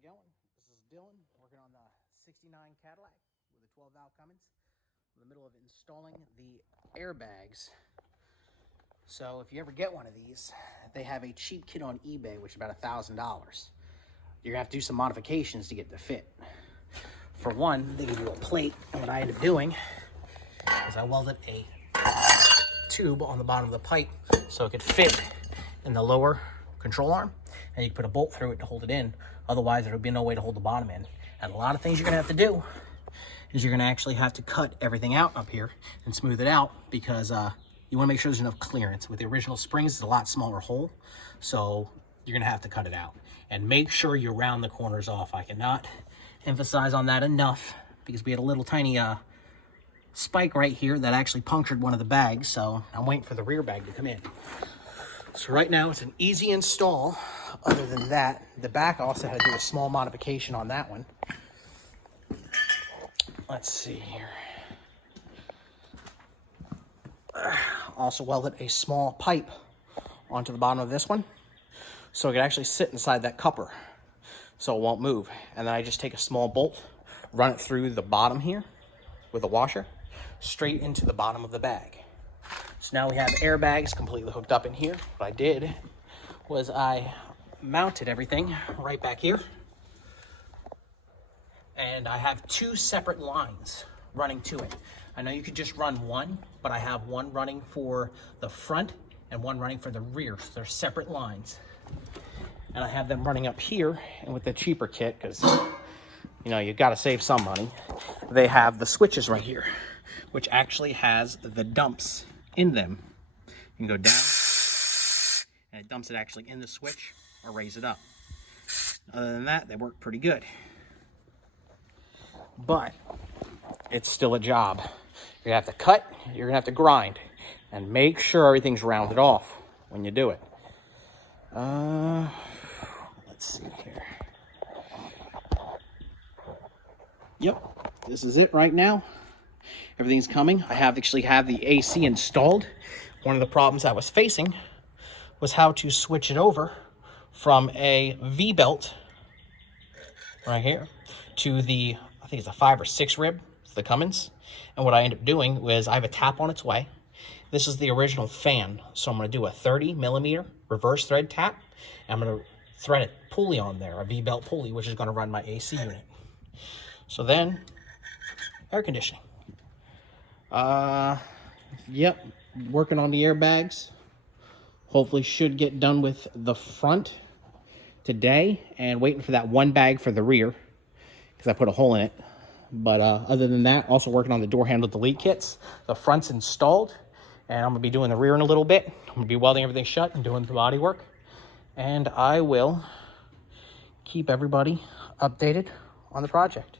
it going? This is Dylan working on the 69 Cadillac with a 12-valve Cummins. In the middle of installing the airbags. So if you ever get one of these, they have a cheap kit on eBay, which is about $1,000. You're gonna have to do some modifications to get the fit. For one, they give you a plate, and what I ended up doing is I welded a tube on the bottom of the pipe so it could fit in the lower control arm, and you can put a bolt through it to hold it in. Otherwise, there would be no way to hold the bottom in. And a lot of things you're gonna have to do is you're gonna actually have to cut everything out up here and smooth it out, because you wanna make sure there's enough clearance. With the original springs, it's a lot smaller hole, so you're gonna have to cut it out. And make sure you round the corners off. I cannot emphasize on that enough, because we had a little tiny spike right here that actually punctured one of the bags, so I'm waiting for the rear bag to come in. So right now it's an easy install. Other than that, the back, I also had to do a small modification on that one. Let's see here. Also welded a small pipe onto the bottom of this one, so it could actually sit inside that coupler, so it won't move. And then I just take a small bolt, run it through the bottom here with a washer, straight into the bottom of the bag. So now we have airbags completely hooked up in here. What I did was I mounted everything right back here, and I have two separate lines running to it. I know you could just run one, but I have one running for the front and one running for the rear, so they're separate lines. And I have them running up here, and with the cheaper kit, because you know you got to save some money, they have the switches right here, which actually has the dumps in them. You can go down and it dumps it actually in the switch or raise it up. Other than that, they work pretty good, but it's still a job. You're gonna have to cut, you're gonna have to grind, and make sure everything's rounded off when you do it. Let's see here. Yep, this is it right now. Everything's coming. I actually have the AC installed. One of the problems I was facing was how to switch it over from a V-belt right here to the, I think it's a 5 or 6 rib, the Cummins. And what I ended up doing was I have a tap on its way. This is the original fan, so I'm going to do a 30mm reverse thread tap. And I'm going to thread a pulley on there, a V-belt pulley, which is going to run my AC unit. So then, air conditioning. Yep, working on the airbags. Hopefully should get done with the front today, and waiting for that one bag for the rear, because I put a hole in it. But other than that, also working on the door handle delete kits. The front's installed, and I'm gonna be doing the rear in a little bit. I'm gonna be welding everything shut and doing the body work, and I will keep everybody updated on the project.